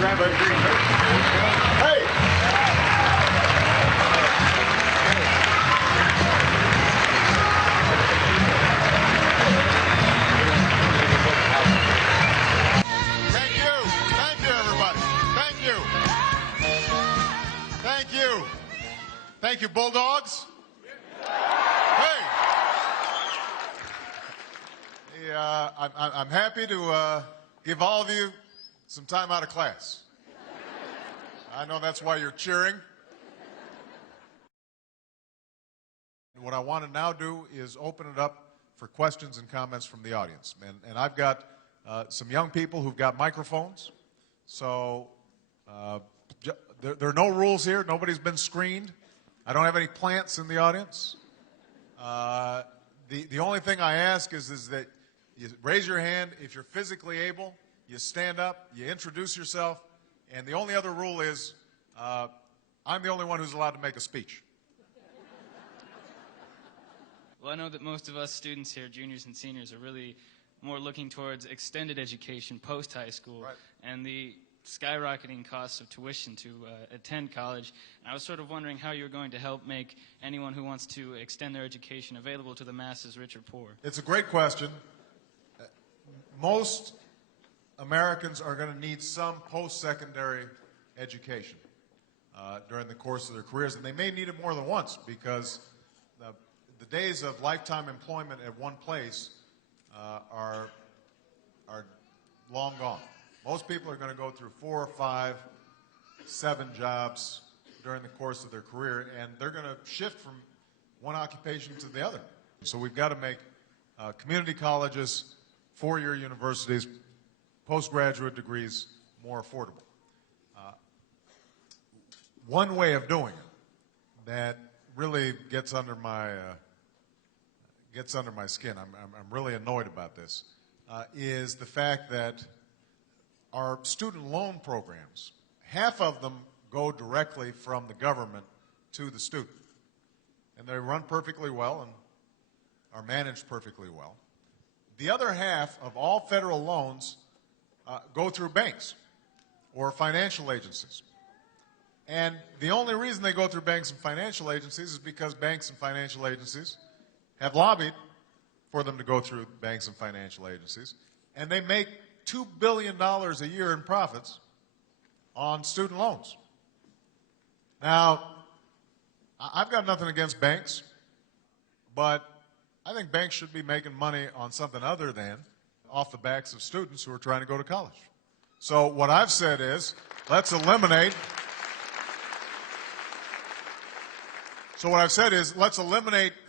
grab a drink. Hey! Thank you. Thank you, everybody. Thank you. Thank you. Thank you, Bulldogs. Hey. I'm happy to give all of you some time out of class. I know that's why you're cheering. What I want to now do is open it up for questions and comments from the audience. And I've got some young people who've got microphones. So there are no rules here. Nobody's been screened. I don't have any plants in the audience. The only thing I ask is that you raise your hand. If you're physically able, you stand up, you introduce yourself, and the only other rule is I'm the only one who's allowed to make a speech. Well, I know that most of us students here, juniors and seniors, are really more looking towards extended education post-high school, right, and the skyrocketing costs of tuition to attend college. And I was sort of wondering how you're going to help make anyone who wants to extend their education available to the masses, rich or poor. It's a great question. Most Americans are going to need some post-secondary education during the course of their careers, and they may need it more than once because the days of lifetime employment at one place are long gone. Most people are going to go through 4, 5, 7 jobs during the course of their career, and they're going to shift from one occupation to the other. So we've got to make community colleges, four-year universities, postgraduate degrees more affordable. One way of doing it that really gets under my skin, I'm really annoyed about this, is the fact that our student loan programs, half of them go directly from the government to the student. And they run perfectly well and are managed perfectly well. The other half of all federal loans go through banks or financial agencies. And the only reason they go through banks and financial agencies is because banks and financial agencies have lobbied for them to go through banks and financial agencies. And they make $2 billion a year in profits on student loans. Now, I've got nothing against banks, but I think banks should be making money on something other than off the backs of students who are trying to go to college. So what I've said is, let's eliminate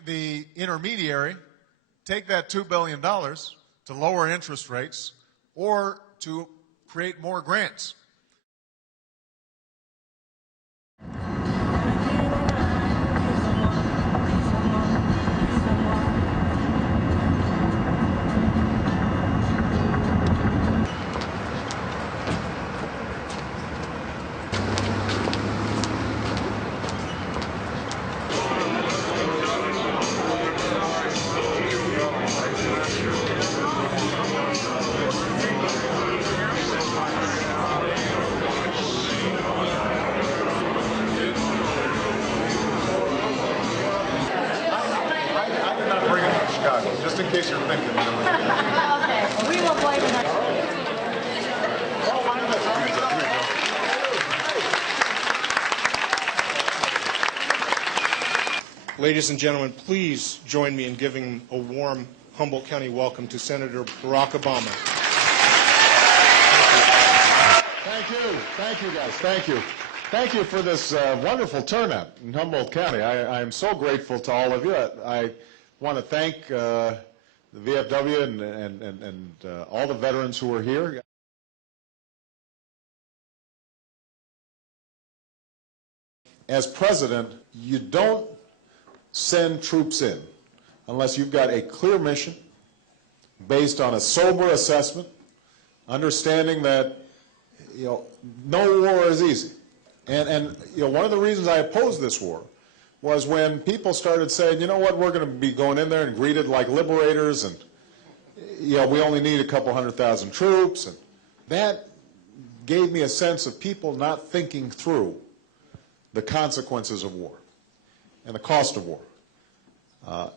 the intermediary, take that $2 billion to lower interest rates or to create more grants. Just in case you're thinking. Okay, we will blame it. Ladies and gentlemen, please join me in giving a warm Humboldt County welcome to Senator Barack Obama. Thank you guys, thank you. Thank you for this wonderful turnout in Humboldt County. I am so grateful to all of you. I want to thank the VFW and all the veterans who are here. As president, you don't send troops in unless you've got a clear mission based on a sober assessment, understanding that no war is easy. And one of the reasons I opposed this war was when people started saying, you know what, we're going to be going in there and greeted like liberators, and we only need a couple 100,000 troops, and gave me a sense of people not thinking through the consequences of war and the cost of war.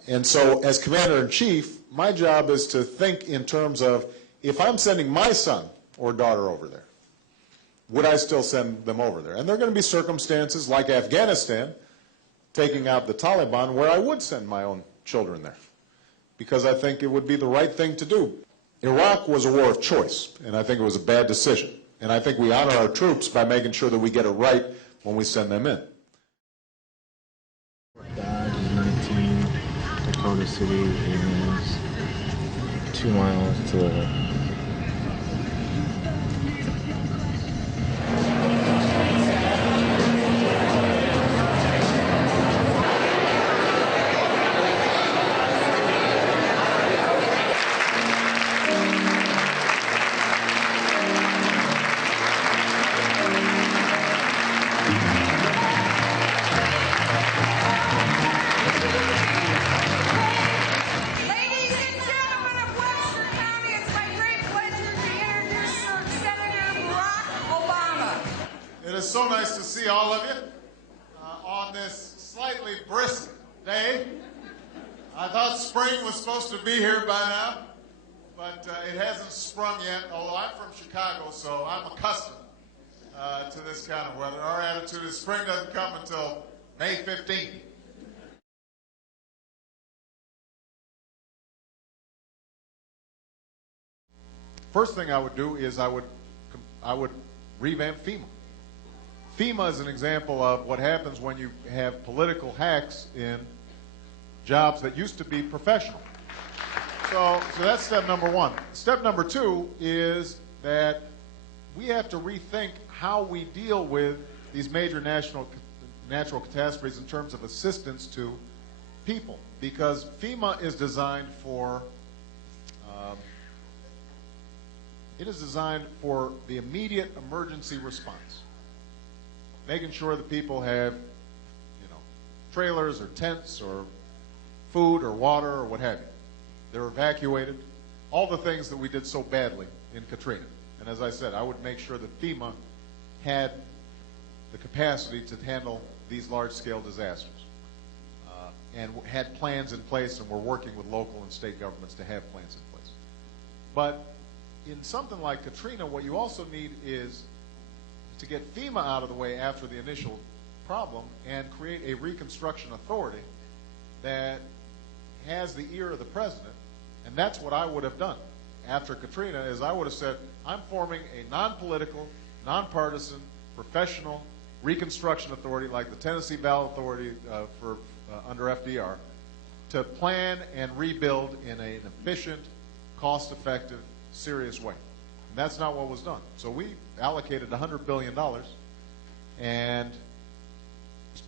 And so as Commander-in-Chief, my job is to think in terms of, if I'm sending my son or daughter over there, would I still send them over there? And there are going to be circumstances like Afghanistan, taking out the Taliban, where I would send my own children there, because I think it would be the right thing to do. Iraq was a war of choice, and I think it was a bad decision. And I think we honor our troops by making sure that we get it right when we send them in. Dodge is 19, Dakota City is 2 miles to the left. It is so nice to see all of you on this slightly brisk day. I thought spring was supposed to be here by now, but it hasn't sprung yet, although I'm from Chicago, so I'm accustomed to this kind of weather. Our attitude is spring doesn't come until May 15th. First thing I would do is I would revamp FEMA. FEMA is an example of what happens when you have political hacks in jobs that used to be professional. So that's step number one. Step number two is that we have to rethink how we deal with these major natural catastrophes in terms of assistance to people, because FEMA is designed for the immediate emergency response, making sure that people have, trailers or tents or food or water or what have you. They're evacuated, all the things that we did so badly in Katrina. And as I said, I would make sure that FEMA had the capacity to handle these large-scale disasters and had plans in place, and we're working with local and state governments to have plans in place. But in something like Katrina, what you also need is to get FEMA out of the way after the initial problem and create a reconstruction authority that has the ear of the president. And that's what I would have done after Katrina, is I would have said, I'm forming a non-political, non-partisan, professional reconstruction authority like the Tennessee Valley Authority under FDR to plan and rebuild in an efficient, cost-effective, serious way. And that's not what was done. So we allocated $100 billion, and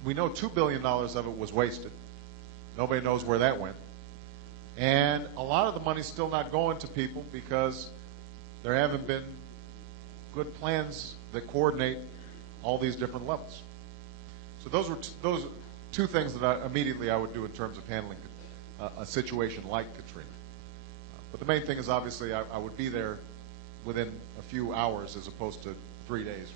we know $2 billion of it was wasted. Nobody knows where that went. And a lot of the money's still not going to people because there haven't been good plans that coordinate all these different levels. So those are two things that I would do in terms of handling a situation like Katrina. But the main thing is, obviously, I would be there within a few hours as opposed to 3 days.